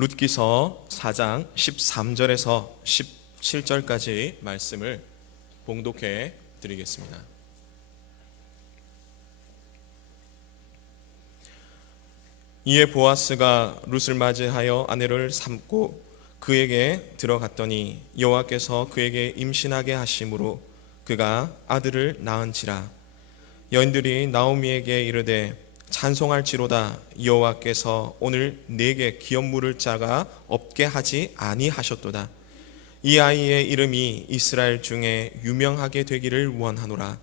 룻기서 4장 13절에서 17절까지 말씀을 봉독해 드리겠습니다. 이에 보아스가 룻을 맞이하여 아내를 삼고 그에게 들어갔더니 여호와께서 그에게 임신하게 하심으로 그가 아들을 낳은지라. 여인들이 나오미에게 이르되 찬송할지로다, 여호와께서 오늘 내게 기업 물을 자가 없게 하지 아니하셨도다. 이 아이의 이름이 이스라엘 중에 유명하게 되기를 원하노라.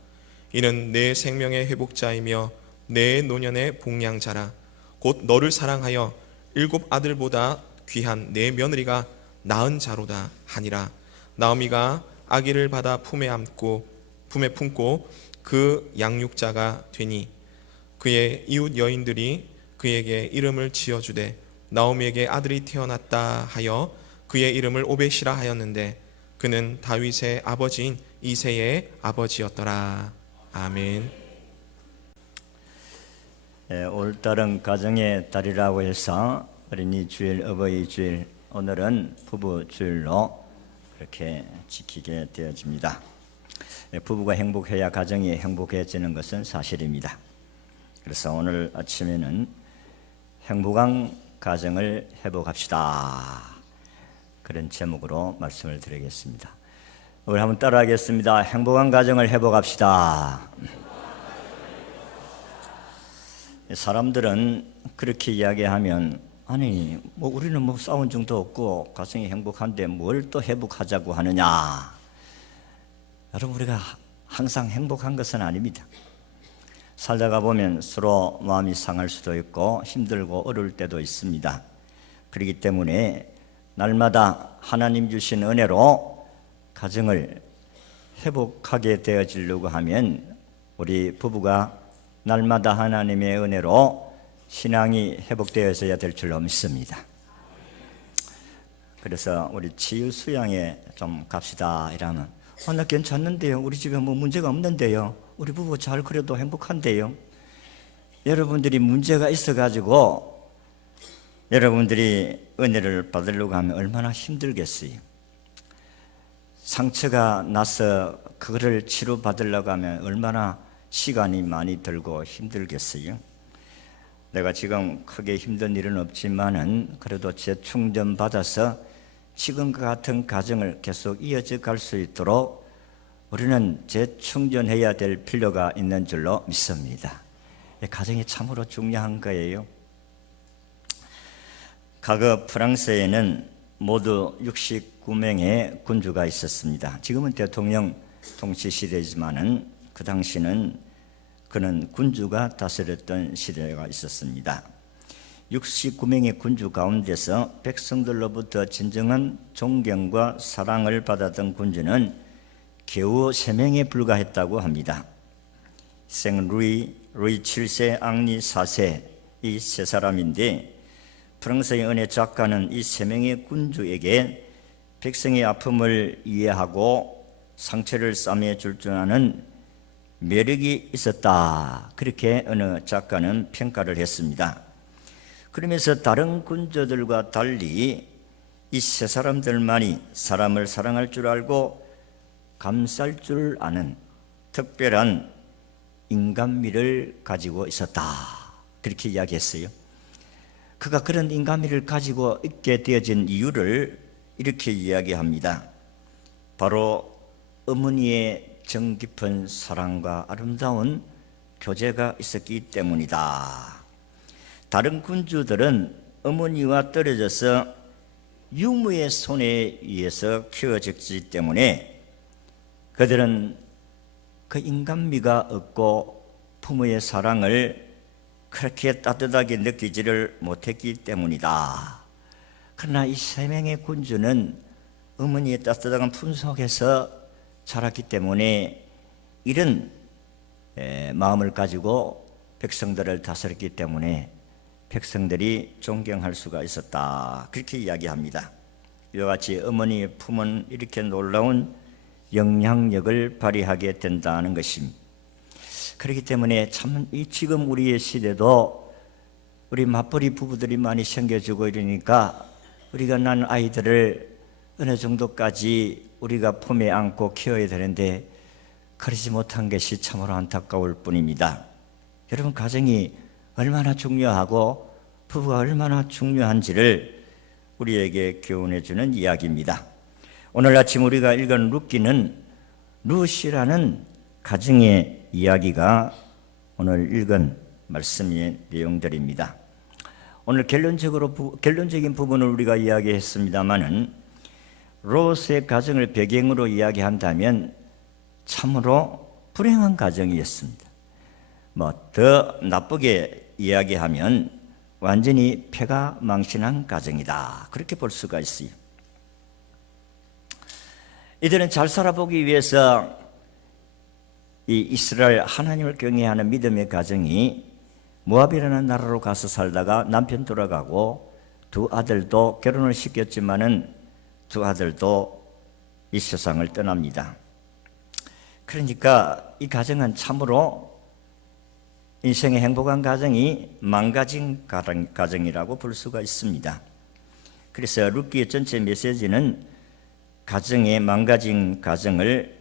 이는 내 생명의 회복자이며 내 노년의 복량자라. 곧 너를 사랑하여 7 아들보다 귀한 내 며느리가 낳은 자로다 하니라. 나오미가 아기를 받아 품에 품고 그 양육자가 되니 그의 이웃 여인들이 그에게 이름을 지어주되 나오미에게 아들이 태어났다 하여 그의 이름을 오벳이라 하였는데 그는 다윗의 아버지인 이새의 아버지였더라. 아멘. 올달은 가정의 달이라고 해서 어린이 주일, 어버이 주일, 오늘은 부부 주일로 그렇게 지키게 되어집니다. 부부가 행복해야 가정이 행복해지는 것은 사실입니다. 그래서 오늘 아침에는 행복한 가정을 회복합시다, 그런 제목으로 말씀을 드리겠습니다. 우리 한번 따라하겠습니다. 행복한 가정을 회복합시다. 사람들은 그렇게 이야기하면 아니 우리는 싸운 적도 없고 가정이 행복한데 뭘 또 회복하자고 하느냐. 여러분, 우리가 항상 행복한 것은 아닙니다. 살다가 보면 서로 마음이 상할 수도 있고 힘들고 어려울 때도 있습니다. 그렇기 때문에 날마다 하나님 주신 은혜로 가정을 회복하게 되어지려고 하면 우리 부부가 날마다 하나님의 은혜로 신앙이 회복되어져야 될 줄로 믿습니다. 그래서 우리 치유 수양에 좀 갑시다 이러면 나 괜찮는데요, 우리 집에 문제가 없는데요, 우리 부부 잘 그래도 행복한데요. 여러분들이 문제가 있어가지고 여러분들이 은혜를 받으려고 하면 얼마나 힘들겠어요. 상처가 나서 그거를 치료받으려고 하면 얼마나 시간이 많이 들고 힘들겠어요. 내가 지금 크게 힘든 일은 없지만은 그래도 재충전 받아서 지금과 같은 가정을 계속 이어져 갈 수 있도록 우리는 재충전해야 될 필요가 있는 줄로 믿습니다. 가정이 참으로 중요한 거예요. 과거 프랑스에는 모두 69명의 군주가 있었습니다. 지금은 대통령 통치 시대지만은 그 당시는 그는 군주가 다스렸던 시대가 있었습니다. 69명의 군주 가운데서 백성들로부터 진정한 존경과 사랑을 받았던 군주는 겨우 3명에 불과했다고 합니다. 생루이, 루이 7세, 앙리 4세, 이 세 사람인데 프랑스의 은혜 작가는 이 3명의 군주에게 백성의 아픔을 이해하고 상처를 싸매줄 줄 아는 매력이 있었다, 그렇게 어느 작가는 평가를 했습니다. 그러면서 다른 군주들과 달리 이 세 사람들만이 사람을 사랑할 줄 알고 감쌀 줄 아는 특별한 인간미를 가지고 있었다, 그렇게 이야기했어요. 그가 그런 인간미를 가지고 있게 되어진 이유를 이렇게 이야기합니다. 바로 어머니의 정 깊은 사랑과 아름다운 교제가 있었기 때문이다. 다른 군주들은 어머니와 떨어져서 유무의 손에 의해서 키워졌기 때문에 그들은 그 인간미가 없고 부모의 사랑을 그렇게 따뜻하게 느끼지를 못했기 때문이다. 그러나 이 3명의 군주는 어머니의 따뜻한 품 속에서 자랐기 때문에 이런 마음을 가지고 백성들을 다스렸기 때문에 백성들이 존경할 수가 있었다, 그렇게 이야기합니다. 이와 같이 어머니의 품은 이렇게 놀라운 영향력을 발휘하게 된다는 것입니다. 그렇기 때문에 참 지금 우리의 시대도 우리 맞벌이 부부들이 많이 생겨지고 이러니까 우리가 낳은 아이들을 어느 정도까지 우리가 품에 안고 키워야 되는데 그러지 못한 것이 참으로 안타까울 뿐입니다. 여러분, 가정이 얼마나 중요하고 부부가 얼마나 중요한지를 우리에게 교훈해 주는 이야기입니다. 오늘 아침 우리가 읽은 룻기는 룻이라는 가정의 이야기가 오늘 읽은 말씀의 내용들입니다. 오늘 결론적인 부분을 우리가 이야기했습니다마는 롯의 가정을 배경으로 이야기한다면 참으로 불행한 가정이었습니다. 더 나쁘게 이야기하면 완전히 패가 망신한 가정이다, 그렇게 볼 수가 있어요. 이들은 잘 살아보기 위해서 이 이스라엘 하나님을 경외하는 믿음의 가정이 모압이라는 나라로 가서 살다가 남편 돌아가고 두 아들도 결혼을 시켰지만은 두 아들도 이 세상을 떠납니다. 그러니까 이 가정은 참으로 인생의 행복한 가정이 망가진 가정이라고 볼 수가 있습니다. 그래서 룻기의 전체 메시지는 가정의 망가진 가정을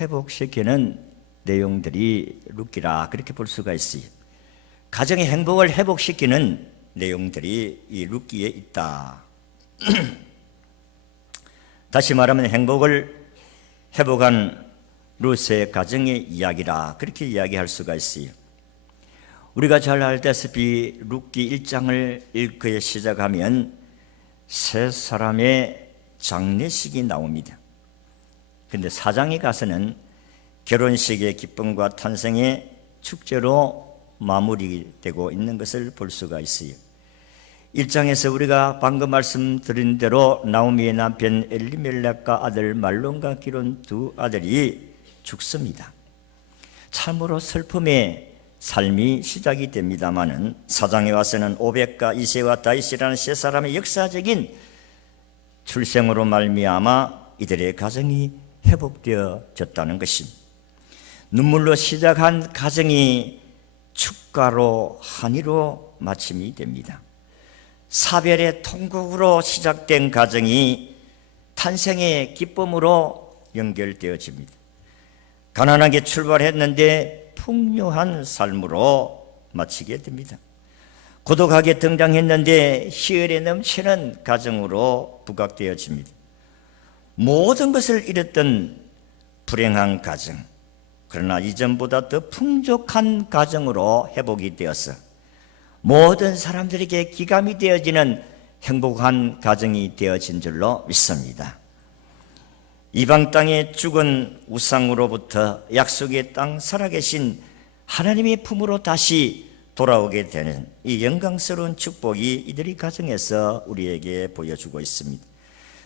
회복시키는 내용들이 룻기라, 그렇게 볼 수가 있어요. 가정의 행복을 회복시키는 내용들이 이 룻기에 있다. 다시 말하면 행복을 회복한 룻의 가정의 이야기라, 그렇게 이야기할 수가 있어요. 우리가 잘 알다시피 룻기 1장을 읽기에 시작하면 세 사람의 장례식이 나옵니다. 그런데 4장에 가서는 결혼식의 기쁨과 탄생의 축제로 마무리되고 있는 것을 볼 수가 있어요. 1장에서 우리가 방금 말씀드린 대로 나오미의 남편 엘리멜렉과 아들 말론과 기론 두 아들이 죽습니다. 참으로 슬픔의 삶이 시작이 됩니다마는 4장에 와서는 오벳과 이새와 다윗이라는 세 사람의 역사적인 출생으로 말미암아 이들의 가정이 회복되어졌다는 것입니다. 눈물로 시작한 가정이 축가로 한이로 마침이 됩니다. 사별의 통곡으로 시작된 가정이 탄생의 기쁨으로 연결되어집니다. 가난하게 출발했는데 풍요한 삶으로 마치게 됩니다. 고독하게 등장했는데 희열에 넘치는 가정으로 부각되어집니다. 모든 것을 잃었던 불행한 가정, 그러나 이전보다 더 풍족한 가정으로 회복이 되어서 모든 사람들에게 기감이 되어지는 행복한 가정이 되어진 줄로 믿습니다. 이방 땅에 죽은 우상으로부터 약속의 땅 살아계신 하나님의 품으로 다시 돌아오게 되는 이 영광스러운 축복이 이들이 가정에서 우리에게 보여주고 있습니다.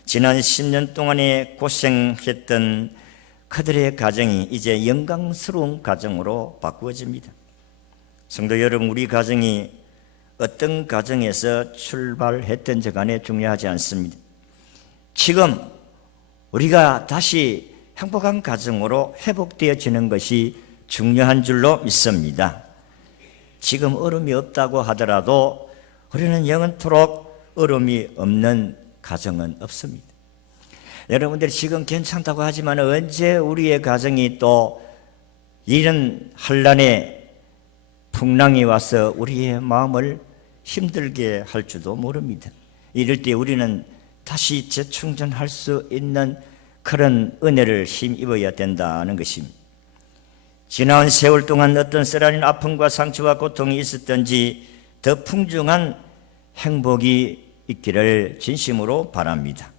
지난 10년 동안에 고생했던 그들의 가정이 이제 영광스러운 가정으로 바꾸어집니다. 성도 여러분, 우리 가정이 어떤 가정에서 출발했든지 간에 중요하지 않습니다. 지금 우리가 다시 행복한 가정으로 회복되어지는 것이 중요한 줄로 믿습니다. 지금 어려움이 없다고 하더라도 우리는 영원토록 어려움이 없는 가정은 없습니다. 여러분들이 지금 괜찮다고 하지만 언제 우리의 가정이 또 이런 환난의 풍랑이 와서 우리의 마음을 힘들게 할지도 모릅니다. 이럴 때 우리는 다시 재충전할 수 있는 그런 은혜를 힘입어야 된다는 것입니다. 지나온 세월 동안 어떤 쓰라린 아픔과 상처와 고통이 있었던지 더 풍성한 행복이 있기를 진심으로 바랍니다.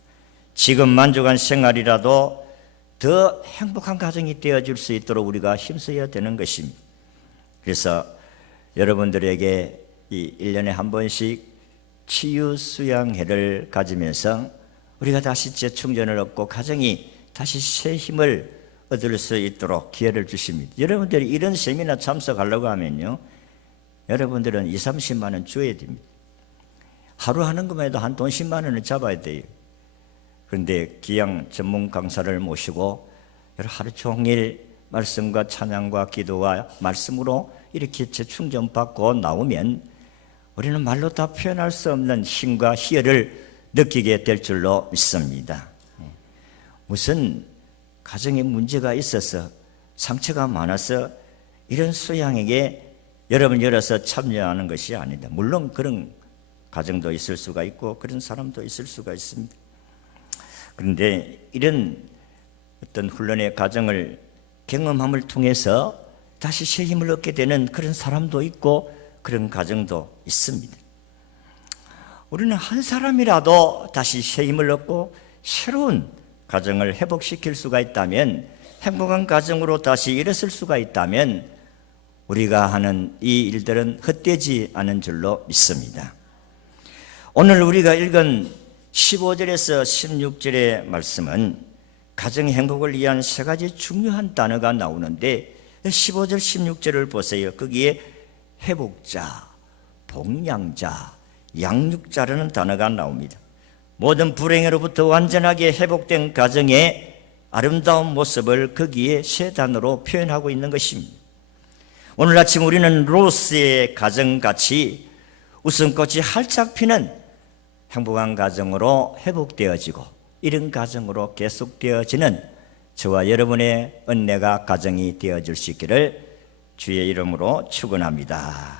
지금 만족한 생활이라도 더 행복한 가정이 되어줄 수 있도록 우리가 힘써야 되는 것입니다. 그래서 여러분들에게 이 1년에 한 번씩 치유 수양회를 가지면서 우리가 다시 재충전을 얻고 가정이 다시 새 힘을 얻을 수 있도록 기회를 주십니다. 여러분들이 이런 세미나 참석하려고 하면요, 여러분들은 20-30만 원 줘야 됩니다. 하루 하는 것만 해도 한 돈 10만 원을 잡아야 돼요. 그런데 기양 전문 강사를 모시고 하루 종일 말씀과 찬양과 기도와 말씀으로 이렇게 재충전 받고 나오면 우리는 말로 다 표현할 수 없는 힘과 희열을 느끼게 될 줄로 믿습니다. 무슨 가정에 문제가 있어서 상처가 많아서 이런 수양에게 여러분 열어서 참여하는 것이 아니다. 물론 그런 가정도 있을 수가 있고 그런 사람도 있을 수가 있습니다. 그런데 이런 어떤 훈련의 과정을 경험함을 통해서 다시 새 힘을 얻게 되는 그런 사람도 있고 그런 가정도 있습니다. 우리는 한 사람이라도 다시 새 힘을 얻고 새로운 가정을 회복시킬 수가 있다면, 행복한 가정으로 다시 일어설 수가 있다면 우리가 하는 이 일들은 헛되지 않은 줄로 믿습니다. 오늘 우리가 읽은 15절에서 16절의 말씀은 가정의 행복을 위한 세 가지 중요한 단어가 나오는데 15절, 16절을 보세요. 거기에 회복자, 복양자, 양육자라는 단어가 나옵니다. 모든 불행으로부터 완전하게 회복된 가정의 아름다운 모습을 거기에 세 단어로 표현하고 있는 것입니다. 오늘 아침 우리는 로스의 가정같이 웃음꽃이 활짝 피는 행복한 가정으로 회복되어지고 이런 가정으로 계속되어지는 저와 여러분의 은혜가 가정이 되어질 수 있기를 주의 이름으로 축원합니다.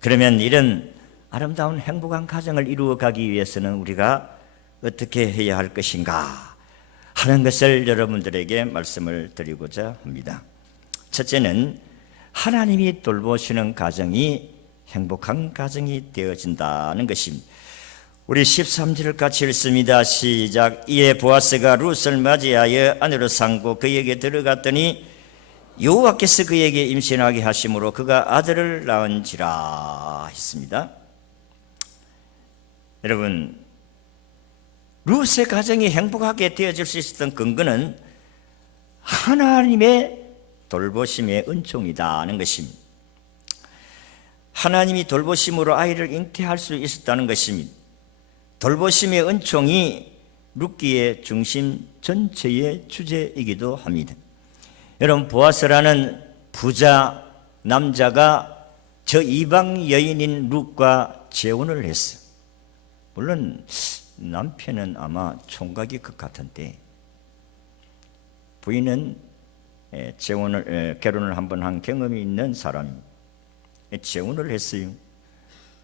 그러면 이런 아름다운 행복한 가정을 이루어가기 위해서는 우리가 어떻게 해야 할 것인가 하는 것을 여러분들에게 말씀을 드리고자 합니다. 첫째는 하나님이 돌보시는 가정이 행복한 가정이 되어진다는 것입니다. 우리 13절을 같이 읽습니다. 시작. 이에 보아스가 룻을 맞이하여 안으로 삼고 그에게 들어갔더니 여호와께서 그에게 임신하게 하심으로 그가 아들을 낳은지라 했습니다. 여러분, 룻의 가정이 행복하게 되어질 수 있었던 근거는 하나님의 돌보심의 은총이다는 것입니다. 하나님이 돌보심으로 아이를 잉태할 수 있었다는 것입니다. 돌보심의 은총이 룻기의 중심 전체의 주제이기도 합니다. 여러분, 보아스라는 부자 남자가 저 이방 여인인 룻과 재혼을 했어요. 물론 남편은 아마 총각일 것 같은데 부인은 결혼을 한번 한 경험이 있는 사람입니다. 재혼을 했어요.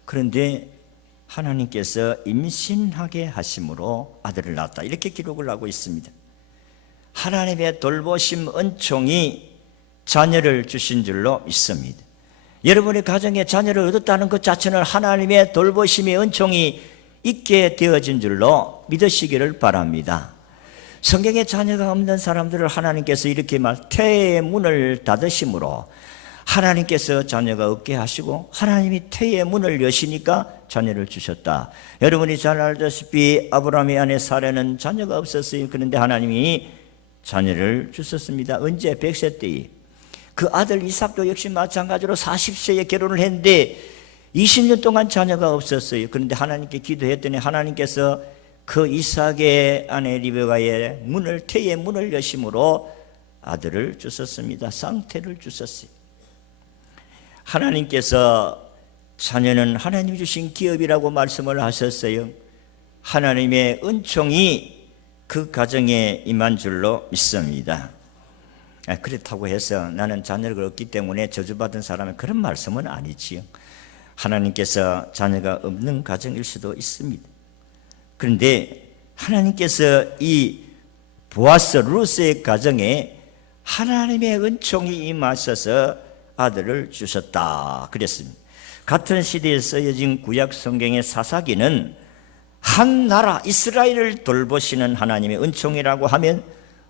그런데 하나님께서 임신하게 하심으로 아들을 낳았다, 이렇게 기록을 하고 있습니다. 하나님의 돌보심 은총이 자녀를 주신 줄로 믿습니다. 여러분의 가정에 자녀를 얻었다는 것 자체는 하나님의 돌보심의 은총이 있게 되어진 줄로 믿으시기를 바랍니다. 성경에 자녀가 없는 사람들을 하나님께서 이렇게 태의 문을 닫으심으로 하나님께서 자녀가 없게 하시고 하나님이 태의 문을 여시니까 자녀를 주셨다. 여러분이 잘 알다시피 아브라함의 아내 사라는 자녀가 없었어요. 그런데 하나님이 자녀를 주셨습니다. 언제? 100세 때에. 그 아들 이삭도 역시 마찬가지로 40세에 결혼을 했는데 20년 동안 자녀가 없었어요. 그런데 하나님께 기도했더니 하나님께서 그 이삭의 아내 리베가의 문을, 태의 문을 여심으로 아들을 주셨습니다. 쌍태를 주셨어요. 하나님께서 자녀는 하나님이 주신 기업이라고 말씀을 하셨어요. 하나님의 은총이 그 가정에 임한 줄로 믿습니다. 그렇다고 해서 나는 자녀를 얻기 때문에 저주받은 사람은 그런 말씀은 아니지요. 하나님께서 자녀가 없는 가정일 수도 있습니다. 그런데 하나님께서 이 보아스 룻의 가정에 하나님의 은총이 임하셔서 아들을 주셨다 그랬습니다. 같은 시대에 쓰여진 구약 성경의 사사기는 한 나라 이스라엘을 돌보시는 하나님의 은총이라고 하면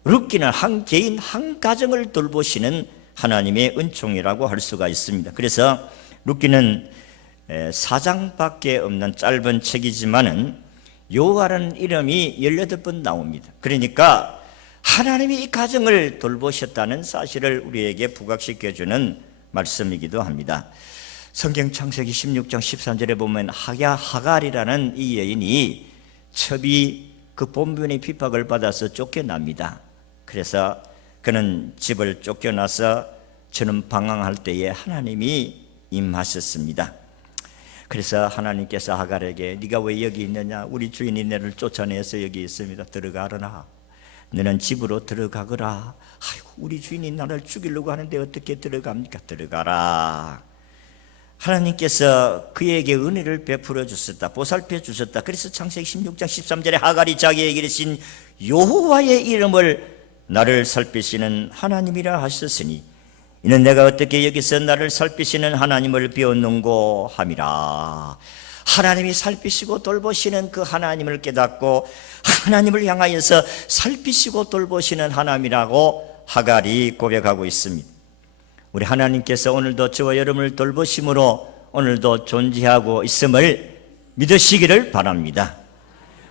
룻기는 한 개인 한 가정을 돌보시는 하나님의 은총이라고 할 수가 있습니다. 그래서 룻기는 4장밖에 없는 짧은 책이지만은 요하라는 이름이 18번 나옵니다. 그러니까 하나님이 이 가정을 돌보셨다는 사실을 우리에게 부각시켜주는 말씀이기도 합니다. 성경 창세기 16장 13절에 보면 하갈이라는 이 여인이 첩이 그 본분의 핍박을 받아서 쫓겨납니다. 그래서 그는 집을 쫓겨나서 저는 방황할 때에 하나님이 임하셨습니다. 그래서 하나님께서 하갈에게 네가 왜 여기 있느냐? 우리 주인이 너를 쫓아내서 여기 있습니다. 들어가라. 너는 집으로 들어가거라. 아이고, 우리 주인이 나를 죽이려고 하는데 어떻게 들어갑니까? 들어가라. 하나님께서 그에게 은혜를 베풀어 주셨다. 보살펴 주셨다. 그래서 창세기 16장 13절에 하갈이 자기에게 이르신 여호와의 이름을 나를 살피시는 하나님이라 하셨으니 이는 내가 어떻게 여기서 나를 살피시는 하나님을 배웠는고 함이라. 하나님이 살피시고 돌보시는 그 하나님을 깨닫고 하나님을 향하여서 살피시고 돌보시는 하나님이라고 하갈이 고백하고 있습니다. 우리 하나님께서 오늘도 저와 여러분을 돌보심으로 오늘도 존재하고 있음을 믿으시기를 바랍니다.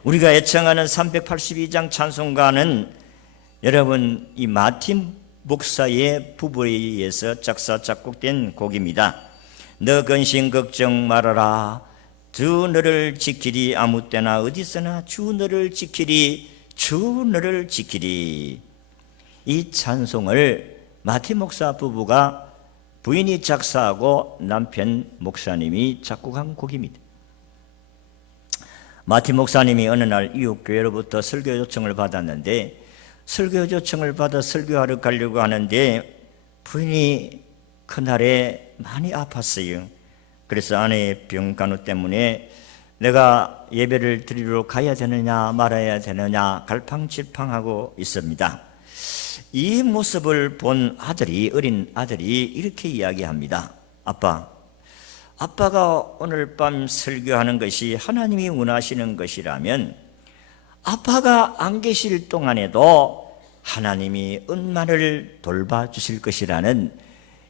우리가 애청하는 382장 찬송가는 여러분 이 마틴 목사의 부부에 의해서 작사 작곡된 곡입니다. 너 근심 걱정 말아라. 주 너를 지키리. 아무 때나 어디서나 주 너를 지키리. 주 너를 지키리. 이 찬송을 마틴 목사 부부가 부인이 작사하고 남편 목사님이 작곡한 곡입니다. 마틴 목사님이 어느 날 이웃교회로부터 설교 요청을 받았는데 설교 요청을 받아 설교하러 가려고 하는데 부인이 그날에 많이 아팠어요. 그래서 아내의 병 간호 때문에 내가 예배를 드리러 가야 되느냐 말아야 되느냐 갈팡질팡하고 있습니다. 이 모습을 본 아들이, 어린 아들이 이렇게 이야기합니다. 아빠가 오늘 밤 설교하는 것이 하나님이 원하시는 것이라면 아빠가 안 계실 동안에도 하나님이 은만을 돌봐주실 것이라는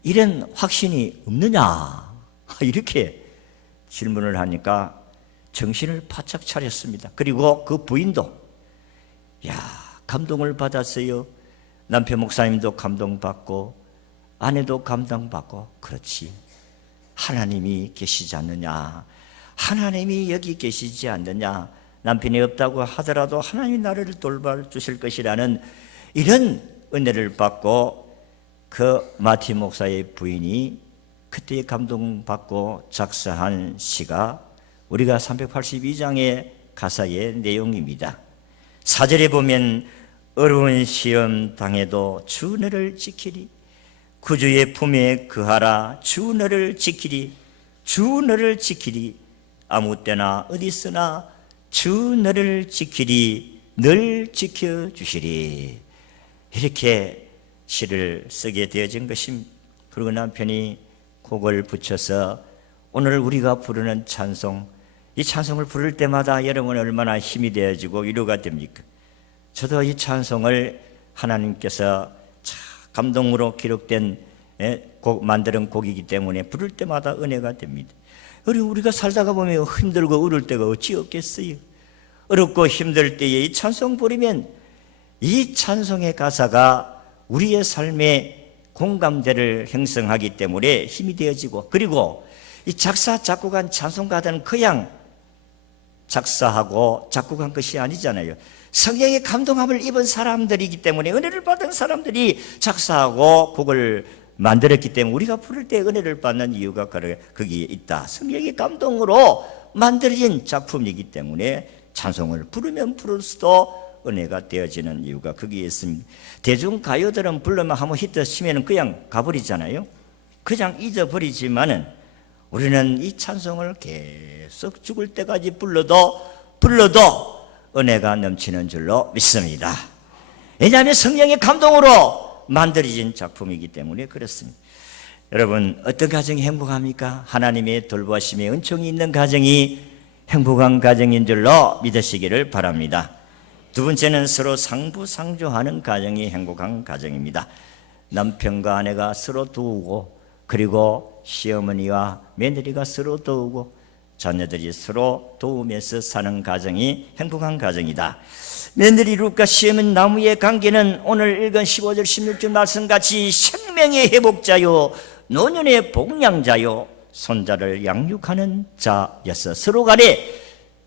이런 확신이 없느냐? 이렇게 질문을 하니까 정신을 바짝 차렸습니다. 그리고 그 부인도 감동을 받았어요. 남편 목사님도 감동받고 아내도 감동받고 그렇지. 하나님이 계시지 않느냐? 하나님이 여기 계시지 않느냐? 남편이 없다고 하더라도 하나님이 나를 돌봐주실 것이라는 이런 은혜를 받고 그 마틴 목사의 부인이 그때 감동받고 작사한 시가 우리가 382장의 가사의 내용입니다. 4절에 보면 어려운 시험 당해도 주 너를 지키리. 구주의 품에 거하라. 주 너를 지키리. 주 너를 지키리. 아무 때나 어디서나 주 너를 지키리. 늘 지켜주시리. 이렇게 시를 쓰게 되어진 것입니다. 그리고 남편이 곡을 붙여서 오늘 우리가 부르는 찬송, 이 찬송을 부를 때마다 여러분 얼마나 힘이 되어지고 위로가 됩니까? 저도 이 찬송을 하나님께서 감동으로 기록된 만드는 곡이기 때문에 부를 때마다 은혜가 됩니다. 우리가 살다가 보면 힘들고 어려울 때가 어찌 없겠어요? 어렵고 힘들 때에 이 찬송 부르면 이 찬송의 가사가 우리의 삶에 공감대를 형성하기 때문에 힘이 되어지고, 그리고 이 작사 작곡한 찬송가들은 그냥 작사하고 작곡한 것이 아니잖아요. 성령의 감동함을 입은 사람들이기 때문에, 은혜를 받은 사람들이 작사하고 곡을 만들었기 때문에 우리가 부를 때 은혜를 받는 이유가 거기에 있다. 성령의 감동으로 만들어진 작품이기 때문에 찬송을 부르면 부를수록 은혜가 되어지는 이유가 거기에 있습니다. 대중가요들은 불러만 한번 히트 치면 그냥 가버리잖아요. 그냥 잊어버리지만은 우리는 이 찬송을 계속 죽을 때까지 불러도 은혜가 넘치는 줄로 믿습니다. 왜냐하면 성령의 감동으로 만들어진 작품이기 때문에 그렇습니다. 여러분, 어떤 가정이 행복합니까? 하나님의 돌보심에 은총이 있는 가정이 행복한 가정인 줄로 믿으시기를 바랍니다. 두 번째는 서로 상부상조하는 가정이 행복한 가정입니다. 남편과 아내가 서로 도우고, 그리고 시어머니와 며느리가 서로 도우고, 자녀들이 서로 도우면서 사는 가정이 행복한 가정이다. 며느리 룻과 시어머니 나무의 관계는 오늘 읽은 15절 16절 말씀같이 생명의 회복자요 노년의 복량자요 손자를 양육하는 자였어. 서로 간에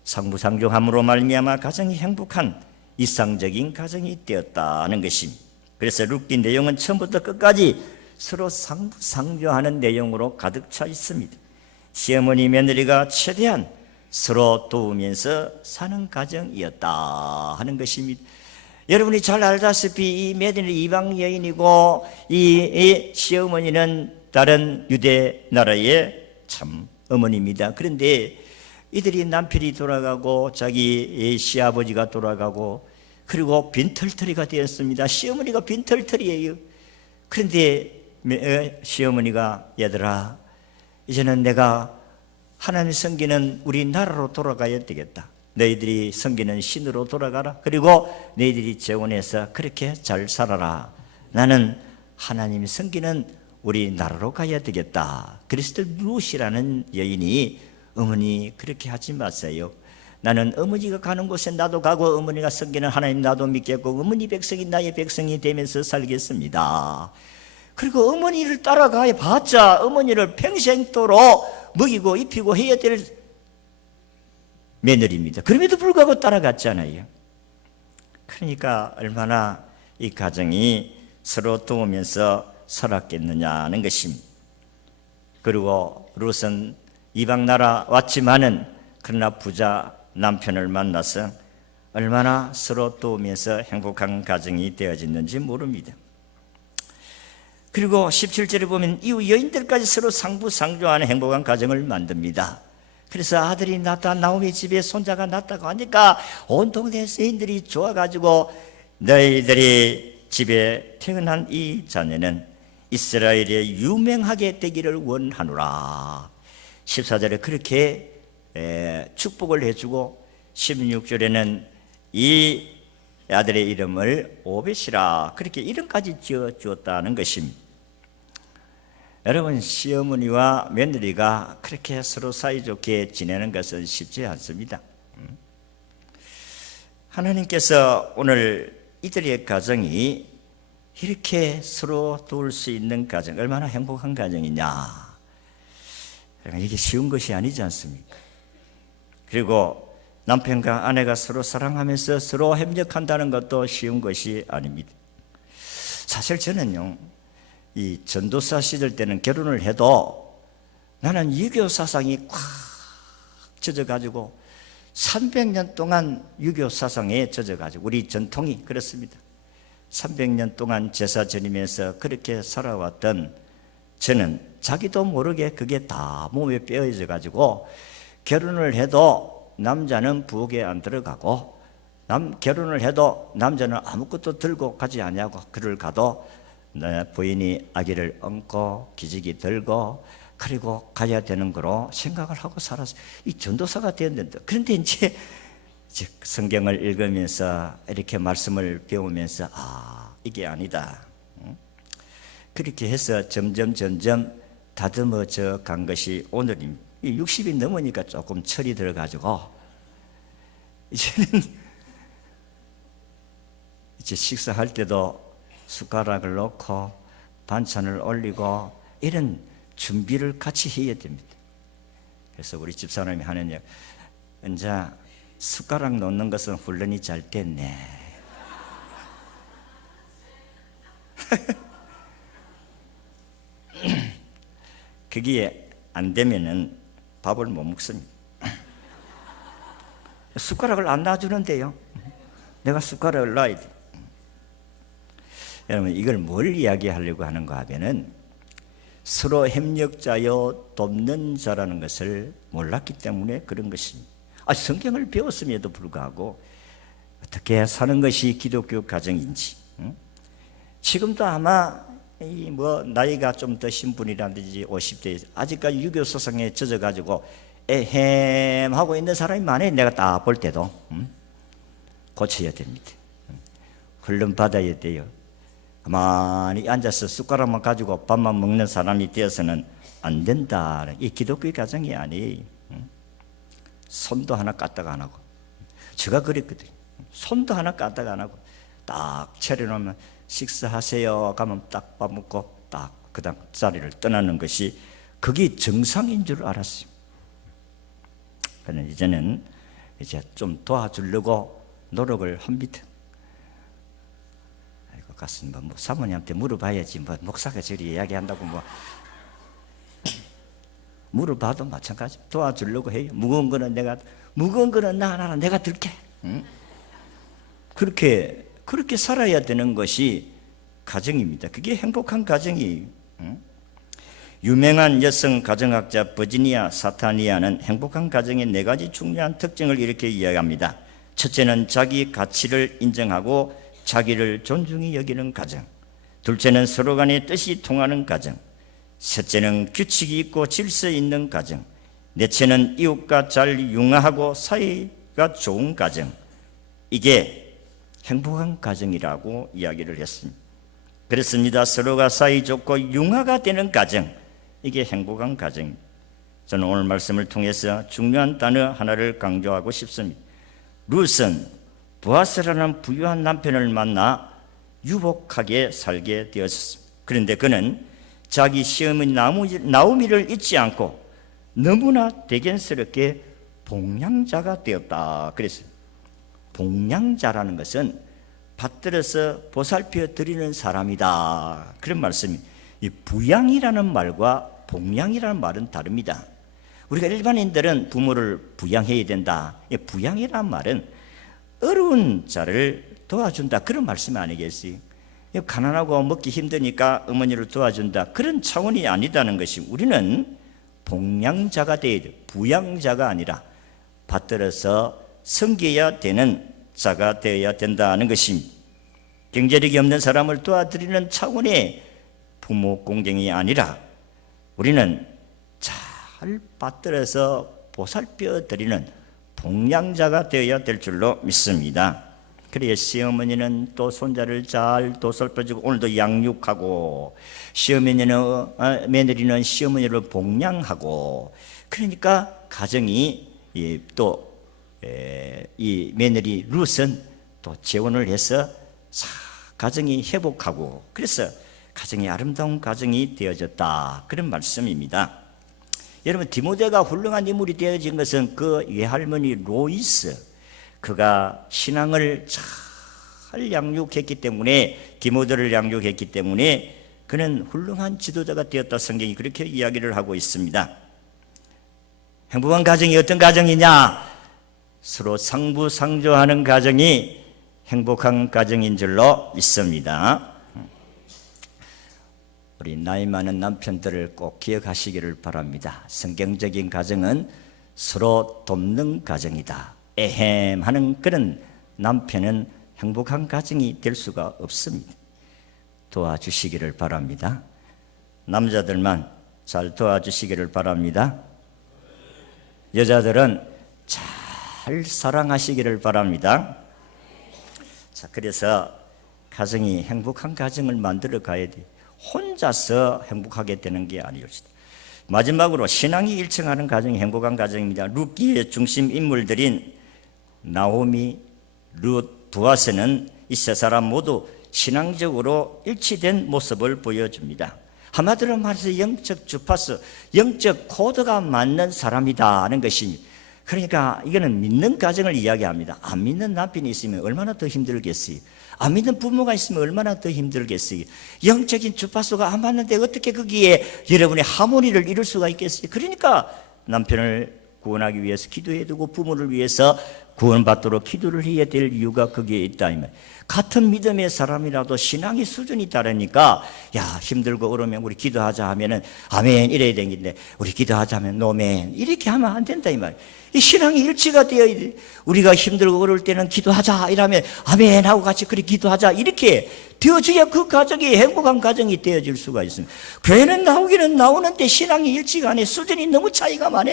상부상조함으로 말미암아 가정이 행복한 이상적인 가정이 되었다는 것입니다. 그래서 룻기 내용은 처음부터 끝까지 서로 상부상조하는 내용으로 가득 차 있습니다. 시어머니 며느리가 최대한 서로 도우면서 사는 가정이었다 하는 것입니다. 여러분이 잘 알다시피 이 며느리 이방 여인이고 이 시어머니는 다른 유대 나라의 참 어머니입니다. 그런데 이들이 남편이 돌아가고 자기 시아버지가 돌아가고 그리고 빈털터리가 되었습니다. 시어머니가 빈털터리예요. 그런데 시어머니가 얘들아 이제는 내가 하나님 섬기는 우리 나라로 돌아가야 되겠다. 너희들이 섬기는 신으로 돌아가라. 그리고 너희들이 재혼해서 그렇게 잘 살아라. 나는 하나님이 섬기는 우리 나라로 가야 되겠다. 그리스도 루시라는 여인이 어머니 그렇게 하지 마세요. 나는 어머니가 가는 곳에 나도 가고 어머니가 섬기는 하나님 나도 믿겠고 어머니 백성이 나의 백성이 되면서 살겠습니다. 그리고 어머니를 따라가 봤자 어머니를 평생도록 먹이고 입히고 해야 될 며느리입니다. 그럼에도 불구하고 따라갔잖아요. 그러니까 얼마나 이 가정이 서로 도우면서 살았겠느냐는 것입니다. 그리고 룻은 이방 나라 왔지만은 그러나 부자 남편을 만나서 얼마나 서로 도우면서 행복한 가정이 되어졌는지 모릅니다. 그리고 17절에 보면 이후 여인들까지 서로 상부상조하는 행복한 가정을 만듭니다. 그래서 아들이 낳다 나오미 집에 손자가 낳다고 하니까 온 동네 여인들이 좋아가지고 너희들이 집에 태어난 이 자녀는 이스라엘에 유명하게 되기를 원하노라. 14절에 그렇게 축복을 해주고 16절에는 이 아들의 이름을 오벳이라 그렇게 이름까지 지어주었다는 것입니다. 여러분 시어머니와 며느리가 그렇게 서로 사이좋게 지내는 것은 쉽지 않습니다. 하나님께서 오늘 이들의 가정이 이렇게 서로 도울 수 있는 가정 얼마나 행복한 가정이냐. 이게 쉬운 것이 아니지 않습니까? 그리고 남편과 아내가 서로 사랑하면서 서로 협력한다는 것도 쉬운 것이 아닙니다. 사실 저는요 이 전도사 시절 때는 결혼을 해도 나는 유교 사상이 꽉 젖어가지고 300년 동안 유교 사상에 젖어가지고 우리 전통이 그렇습니다. 300년 동안 제사 지내면서 그렇게 살아왔던 저는 자기도 모르게 그게 다 몸에 빼어져 가지고 결혼을 해도 남자는 부엌에 안 들어가고 결혼을 해도 남자는 아무것도 들고 가지 않냐고 그를 가도 부인이 아기를 얹고 기저귀 들고 그리고 가야 되는 거로 생각을 하고 살았어요. 이 전도사가 되었는데 그런데 이제 성경을 읽으면서 이렇게 말씀을 배우면서 이게 아니다. 그렇게 해서 점점 다듬어져 간 것이 오늘입니다. 60이 넘으니까 조금 철이 들어가지고 이제는 이제 식사할 때도 숟가락을 넣고 반찬을 올리고 이런 준비를 같이 해야 됩니다. 그래서 우리 집사람이 하는 얘기, 이제 숟가락 놓는 것은 훈련이 잘 됐네. 그게 안 되면은 밥을 못 먹습니다. 숟가락을 안 놔주는데요. 내가 숟가락을 놔야 돼. 여러분 이걸 뭘 이야기하려고 하는가 하면은 서로 협력자여 돕는 자라는 것을 몰랐기 때문에 그런 것입니다. 성경을 배웠음에도 불구하고 어떻게 사는 것이 기독교 가정인지 지금도 아마 나이가 좀 드신 분이라든지 50대 아직까지 유교 사상에 젖어가지고 에헴하고 있는 사람이 많아요. 내가 딱 볼 때도 고쳐야 됩니다. 훈련 받아야 돼요. 가만히 앉아서 숟가락만 가지고 밥만 먹는 사람이 되어서는 안 된다. 이 기독교 가정이 아니에요. 손도 하나 까딱 안 하고 제가 그랬거든요. 손도 하나 까딱 안 하고 딱 차려놓으면 식사하세요 가면 딱 밥 먹고 딱 그 다음 자리를 떠나는 것이 그게 정상인 줄 알았어요. 그런데 이제는 이제 좀 도와주려고 노력을 합니다. 아이고 가슴 뭐 사모님한테 물어봐야지 뭐 목사가 저리 이야기한다고 뭐 물어봐도 마찬가지. 도와주려고 해요. 무거운 거는 나 내가 들게. 응? 그렇게 살아야 되는 것이 가정입니다. 그게 행복한 가정이에요. 응? 유명한 여성 가정학자 버지니아 사타니아는 행복한 가정의 4가지 중요한 특징을 이렇게 이야기합니다. 첫째는 자기 가치를 인정하고 자기를 존중히 여기는 가정. 둘째는 서로 간의 뜻이 통하는 가정. 셋째는 규칙이 있고 질서 있는 가정. 넷째는 이웃과 잘 융화하고 사이가 좋은 가정. 이게 행복한 가정이라고 이야기를 했습니다. 그렇습니다. 서로가 사이좋고 융화가 되는 가정, 이게 행복한 가정입니다. 저는 오늘 말씀을 통해서 중요한 단어 하나를 강조하고 싶습니다. 룻은 보아스라는 부유한 남편을 만나 유복하게 살게 되었습니다. 그런데 그는 자기 시어머니 나오미를 잊지 않고 너무나 대견스럽게 봉양자가 되었다 그랬어요. 봉양자라는 것은 받들어서 보살펴 드리는 사람이다, 그런 말씀입니다. 이 부양이라는 말과 봉양이라는 말은 다릅니다. 우리가 일반인들은 부모를 부양해야 된다. 부양이라는 말은 어려운 자를 도와준다, 그런 말씀 아니겠어요? 가난하고 먹기 힘드니까 어머니를 도와준다, 그런 차원이 아니다는 것이, 우리는 봉양자가 되어야 돼. 부양자가 아니라 받들어서 섬겨야 되는 자가 되어야 된다는 것입니다. 경제력이 없는 사람을 도와드리는 차원의 부모 공경이 아니라 우리는 잘 받들어서 보살펴 드리는 봉양자가 되어야 될 줄로 믿습니다. 그래야 시어머니는 또 손자를 잘 도살펴주고 오늘도 양육하고, 며느리는 시어머니를 봉양하고, 그러니까 가정이 또 이 며느리 룻은 또 재혼을 해서 가정이 회복하고, 그래서 가정이 아름다운 가정이 되어졌다, 그런 말씀입니다. 여러분, 디모데가 훌륭한 인물이 되어진 것은 그 외할머니 로이스, 그가 신앙을 잘 양육했기 때문에, 디모데를 양육했기 때문에 그는 훌륭한 지도자가 되었다, 성경이 그렇게 이야기를 하고 있습니다. 행복한 가정이 어떤 가정이냐? 서로 상부상조하는 가정이 행복한 가정인 줄로 믿습니다. 우리 나이 많은 남편들을 꼭 기억하시기를 바랍니다. 성경적인 가정은 서로 돕는 가정이다. 에헴 하는 그런 남편은 행복한 가정이 될 수가 없습니다. 도와주시기를 바랍니다. 남자들만 잘 도와주시기를 바랍니다. 여자들은 잘 사랑하시기를 바랍니다. 자, 그래서 가정이 행복한 가정을 만들어 가야 돼. 혼자서 행복하게 되는 게 아니옵시다. 마지막으로 신앙이 일치하는 가정이 행복한 가정입니다. 룻기의 중심 인물들인 나오미, 룻, 보아스는 이 세 사람 모두 신앙적으로 일치된 모습을 보여줍니다. 한마디로 말해서 영적 주파수, 영적 코드가 맞는 사람이다 하는 것입니다. 그러니까 이거는 믿는 가정을 이야기합니다. 안 믿는 남편이 있으면 얼마나 더 힘들겠어요. 안 믿는 부모가 있으면 얼마나 더 힘들겠어요. 영적인 주파수가 안 맞는데 어떻게 거기에 여러분의 하모니를 이룰 수가 있겠어요. 그러니까 남편을 구원하기 위해서 기도해야 되고, 부모를 위해서 구원받도록 기도를 해야 될 이유가 거기에 있다. 같은 믿음의 사람이라도 신앙의 수준이 다르니까, 야, 힘들고 어려우면 우리 기도하자 하면은 아멘 이래야 되는데, 우리 기도하자 하면 노멘 이렇게 하면 안 된다 이 말. 이 신앙이 일치가 되어야 돼. 우리가 힘들고 어려울 때는 기도하자 이러면 아멘 하고 같이 그렇게 기도하자 이렇게 되어줘야 그 가정이 행복한 가정이 되어질 수가 있습니다. 교회는 나오기는 나오는데 신앙이 일치가 안 해. 수준이 너무 차이가 많아.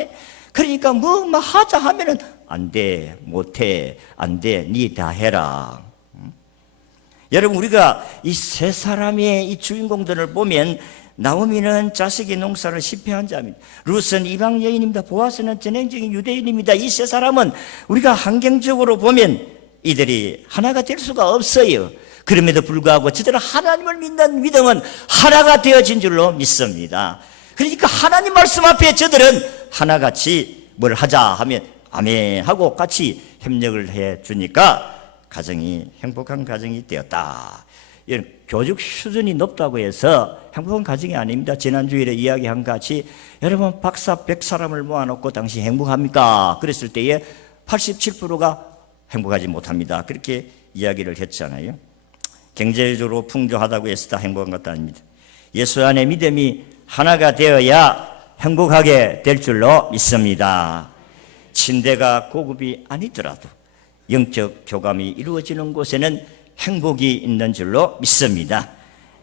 그러니까 뭐 하자 하면은 안 돼, 못해, 안 돼, 니 다 해라. 여러분, 우리가 이 세 사람의 이 주인공들을 보면, 나오미는 자식의 농사를 실패한 자입니다. 룻은 이방 여인입니다. 보아스는 전형적인 유대인입니다. 이 세 사람은 우리가 환경적으로 보면 이들이 하나가 될 수가 없어요. 그럼에도 불구하고 저들은 하나님을 믿는 믿음은 하나가 되어진 줄로 믿습니다. 그러니까 하나님 말씀 앞에 저들은 하나같이 뭘 하자 하면 아멘 하고 같이 협력을 해 주니까 가정이 행복한 가정이 되었다. 이런 교육 수준이 높다고 해서 행복한 가정이 아닙니다. 지난주일에 이야기한 같이 여러분 박사 100사람을 모아놓고 당신 행복합니까? 그랬을 때에 87%가 행복하지 못합니다. 그렇게 이야기를 했잖아요. 경제적으로 풍조하다고 해서 다 행복한 것도 아닙니다. 예수 안에 믿음이 하나가 되어야 행복하게 될 줄로 믿습니다. 침대가 고급이 아니더라도 영적 교감이 이루어지는 곳에는 행복이 있는 줄로 믿습니다.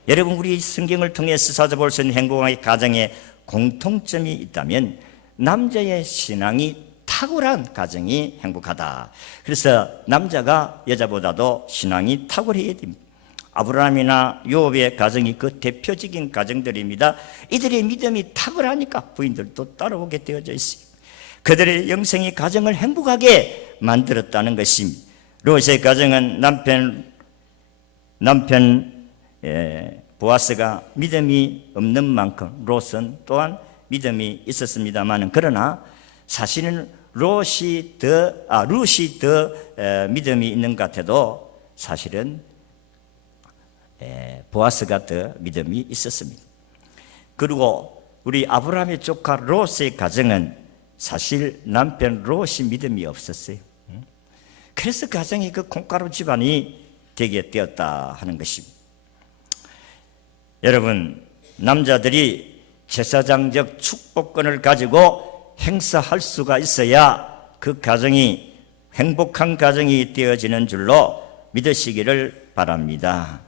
여러분, 우리 성경을 통해서 찾아볼 수 있는 행복한 가정에 공통점이 있다면 남자의 신앙이 탁월한 가정이 행복하다. 그래서 남자가 여자보다도 신앙이 탁월해야 됩니다. 아브라함이나 요업의 가정이 그 대표적인 가정들입니다. 이들의 믿음이 탁월하니까 부인들도 따라오게 되어져 있어요. 그들의 영성이 가정을 행복하게 만들었다는 것입니다. 롯의 가정은 남편 보아스가 믿음이 없는 만큼 롯은 또한 믿음이 있었습니다만, 그러나 사실은 룻이 더 믿음이 있는 것 같아도 사실은 보아스가 더 믿음이 있었습니다. 그리고 우리 아브라함의 조카 롯의 가정은 사실 남편 롯이 믿음이 없었어요. 그래서 가정이 그 콩가루 집안이 되게 되었다 하는 것입니다. 여러분, 남자들이 제사장적 축복권을 가지고 행사할 수가 있어야 그 가정이 행복한 가정이 되어지는 줄로 믿으시기를 바랍니다.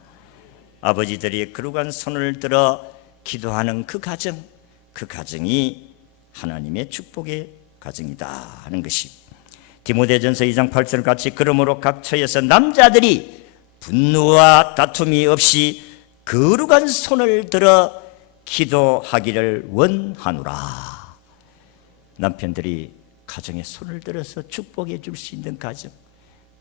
아버지들이 거룩한 손을 들어 기도하는 그 가정이 하나님의 축복의 가정이다 하는 것이 디모데전서 2장 8절 같이 그러므로 각 처에서 남자들이 분노와 다툼이 없이 거룩한 손을 들어 기도하기를 원하노라. 남편들이 가정에 손을 들어서 축복해 줄 수 있는 가정,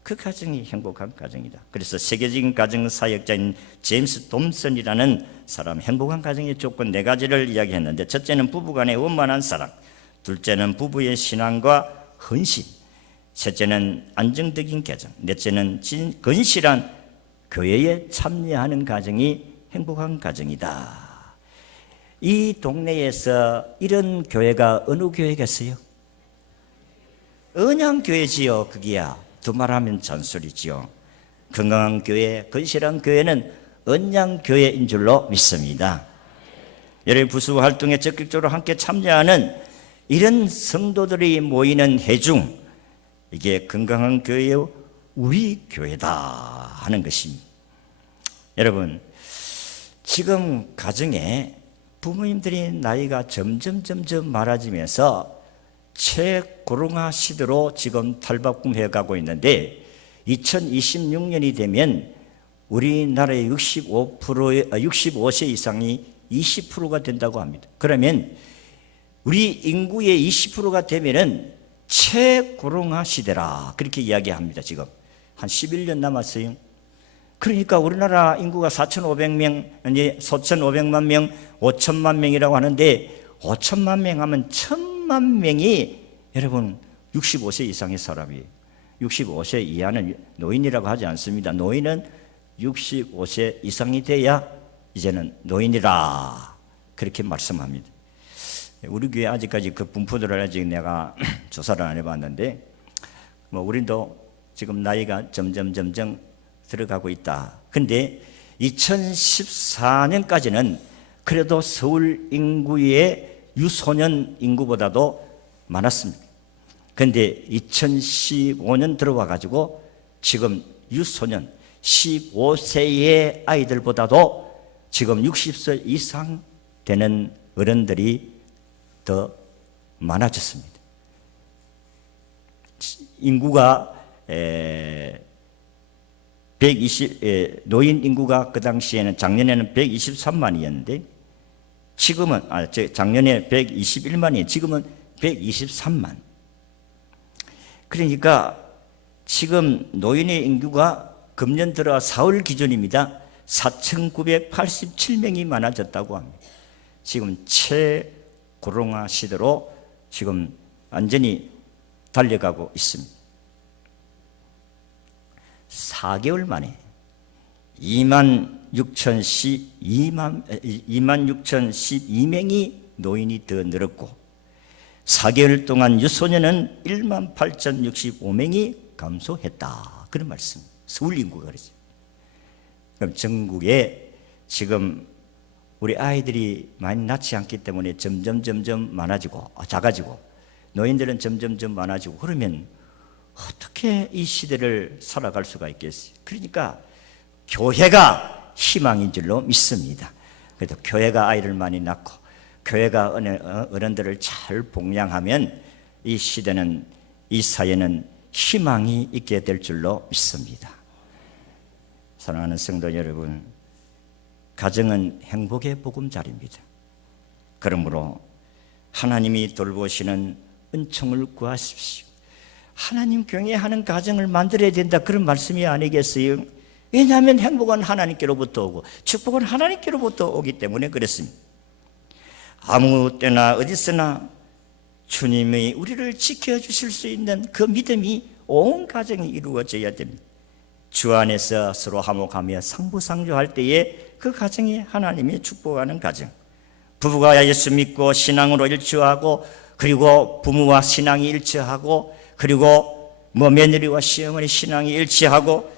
그 가정이 행복한 가정이다. 그래서 세계적인 가정 사역자인 제임스 돔슨이라는 사람, 행복한 가정의 조건 4가지를 이야기했는데, 첫째는 부부간의 원만한 사랑, 둘째는 부부의 신앙과 헌신, 셋째는 안정적인 가정, 넷째는 건실한 교회에 참여하는 가정이 행복한 가정이다. 이 동네에서 이런 교회가 어느 교회겠어요? 언양교회지요. 그게야 두말하면 잔소리지요. 건강한 교회, 건실한 교회는 언양교회인 줄로 믿습니다. 여러분, 부수 활동에 적극적으로 함께 참여하는 이런 성도들이 모이는 회중, 이게 건강한 교회의 우리 교회다 하는 것입니다. 여러분, 지금 가정에 부모님들이 나이가 점점 많아지면서 최고령화 시대로 지금 탈바꿈해 가고 있는데, 2026년이 되면 우리나라의 65세 이상이 20%가 된다고 합니다. 그러면 우리 인구의 20%가 되면은 최고령화 시대라, 그렇게 이야기합니다. 지금 한 11년 남았어요. 그러니까 우리나라 인구가 4,500명, 이제 4,500만 명, 5천만 명이라고 하는데, 5천만 명 하면 1,000만 명이 여러분 65세 이상의 사람이에요. 65세 이하는 노인이라고 하지 않습니다. 노인은 65세 이상이 돼야 이제는 노인이라, 그렇게 말씀합니다. 우리 교회 아직까지 그 분포도를 아직 내가 조사를 안 해봤는데, 우리도 지금 나이가 점점 들어가고 있다. 근데 2014년까지는 그래도 서울 인구의 유소년 인구보다도 많았습니다. 근데 2015년 들어와 가지고 지금 유소년 15세의 아이들보다도 지금 60세 이상 되는 어른들이 더 많아졌습니다. 인구가 노인 인구가 그 당시에는 작년에는 123만이었는데 지금은 작년에 121만이에요. 지금은 123만. 그러니까 지금 노인의 인구가 금년 들어 4월 기준입니다. 4,987명이 많아졌다고 합니다. 지금 최고령화 시대로 지금 완전히 달려가고 있습니다. 4개월 만에 26,012명이 노인이 더 늘었고 4개월 동안 유소년은 18,065명이 감소했다. 그런 말씀. 서울 인구가 그러죠. 그럼 전국에 지금 우리 아이들이 많이 낳지 않기 때문에 점점 많아지고 작아지고 노인들은 점점 많아지고 그러면 어떻게 이 시대를 살아갈 수가 있겠어요? 그러니까 교회가 희망인 줄로 믿습니다. 그래도 교회가 아이를 많이 낳고 교회가 어른들을 잘 봉양하면 이 시대는 이 사회는 희망이 있게 될 줄로 믿습니다. 사랑하는 성도 여러분, 가정은 행복의 보금자리입니다. 그러므로 하나님이 돌보시는 은총을 구하십시오. 하나님 경외하는 가정을 만들어야 된다 그런 말씀이 아니겠어요? 왜냐하면 행복은 하나님께로부터 오고 축복은 하나님께로부터 오기 때문에 그렇습니다. 아무 때나 어디서나 주님이 우리를 지켜주실 수 있는 그 믿음이 온 가정이 이루어져야 됩니다. 주 안에서 서로 화목하며 상부상조할 때에 그 가정이 하나님이 축복하는 가정, 부부가 예수 믿고 신앙으로 일치하고 그리고 부모와 신앙이 일치하고 그리고 며느리와 시어머니 신앙이 일치하고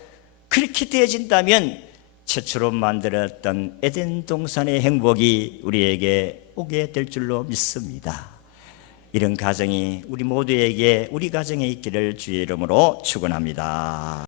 그렇게 되어진다면 최초로 만들었던 에덴 동산의 행복이 우리에게 오게 될 줄로 믿습니다. 이런 가정이 우리 모두에게 우리 가정에 있기를 주의 이름으로 축원합니다.